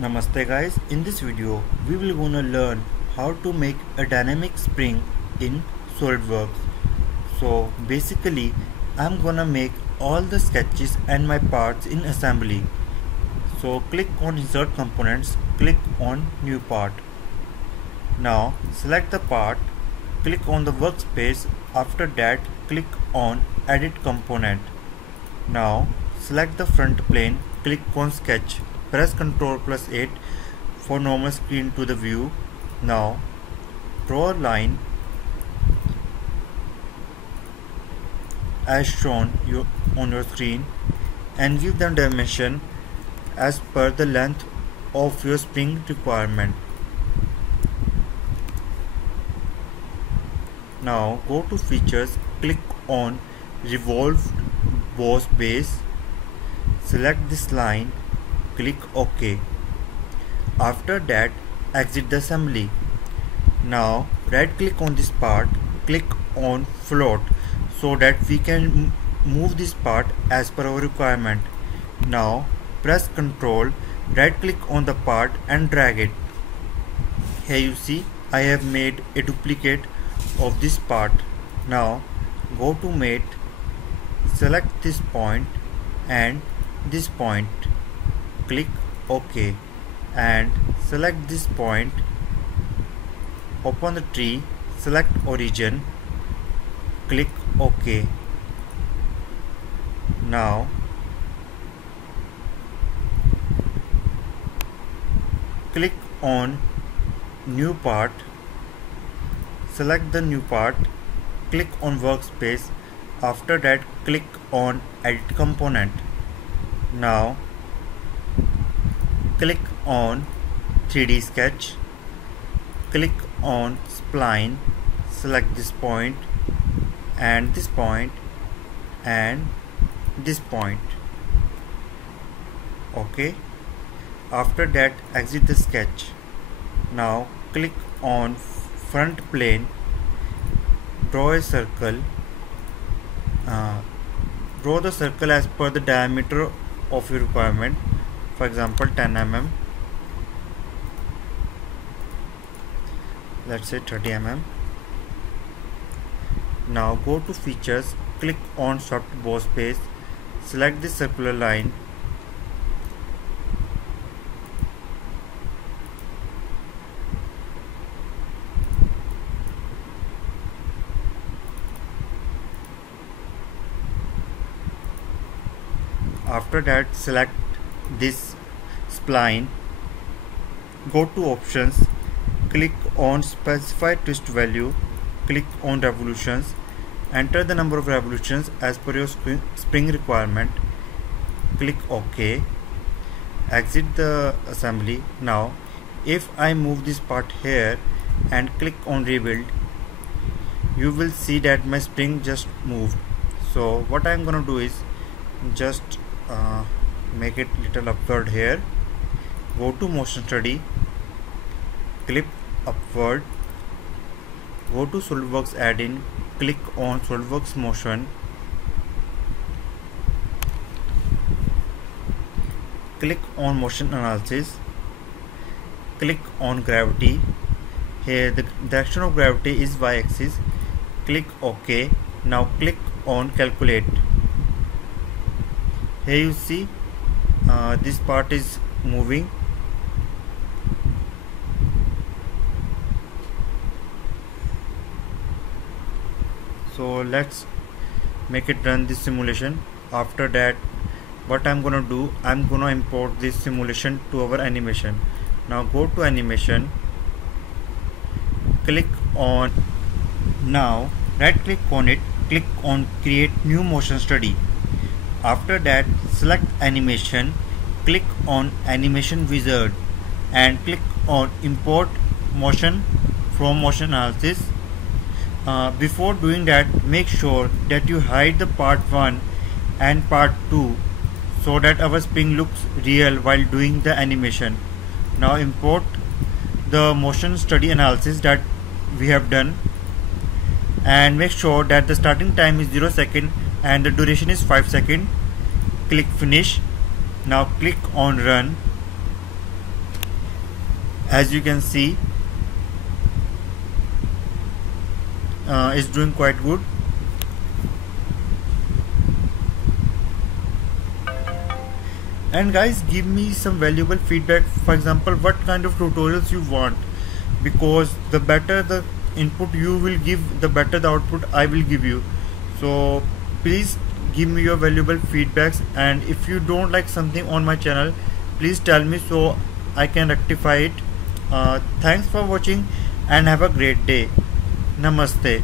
Namaste guys, in this video we will gonna learn how to make a dynamic spring in SolidWorks. So basically I'm gonna make all the sketches and my parts in assembly. So click on insert components, click on new part. Now select the part, click on the workspace, after that click on edit component. Now select the front plane, click on sketch, press Ctrl+8 for normal screen to the view. Now draw a line as shown on your screen and give them dimension as per the length of your spring requirement. Now go to features, click on revolved boss base, select this line, click OK. After that exit the assembly. Now right click on this part, click on float so that we can move this part as per our requirement. Now press Ctrl, right click on the part and drag it. Here you see I have made a duplicate of this part. Now go to mate, select this point and this point, click OK and select this point, open the tree, select origin, click OK. Now click on new part, select the new part, click on workspace, after that click on edit component. Now click on 3D sketch, click on spline, select this point and this point and this point. OK. After that exit the sketch. Now click on front plane, draw a circle, draw the circle as per the diameter of your requirement, for example 10 mm, let's say 30 mm. Now go to features, click on soft boss base, select this circular line, after that select this spline, go to options, click on specify twist value, click on revolutions, enter the number of revolutions as per your spring requirement, click OK, exit the assembly. Now if I move this part here and click on rebuild, you will see that my spring just moved. So what I'm gonna do is just make it little upward here, go to motion study, clip upward, go to SolidWorks add-in, click on SolidWorks motion, click on motion analysis, click on gravity. Here the direction of gravity is y-axis, click OK. Now click on calculate. Here you see this part is moving. So let's make it run this simulation. After that what I'm gonna do, I'm gonna import this simulation to our animation. Now go to animation, click on, now right click on it, click on create new motion study. After that select animation, click on animation wizard and click on import motion from motion analysis. Before doing that, make sure that you hide the part 1 and part 2 so that our spring looks real while doing the animation. Now import the motion study analysis that we have done and make sure that the starting time is 0 second and the duration is 5 seconds. Click finish. Now click on run. As you can see, it's doing quite good. And guys, give me some valuable feedback. For example, what kind of tutorials you want, because the better the input you will give, the better the output I will give you. So please give me your valuable feedbacks, and if you don't like something on my channel, please tell me so I can rectify it. Thanks for watching and have a great day. Namaste.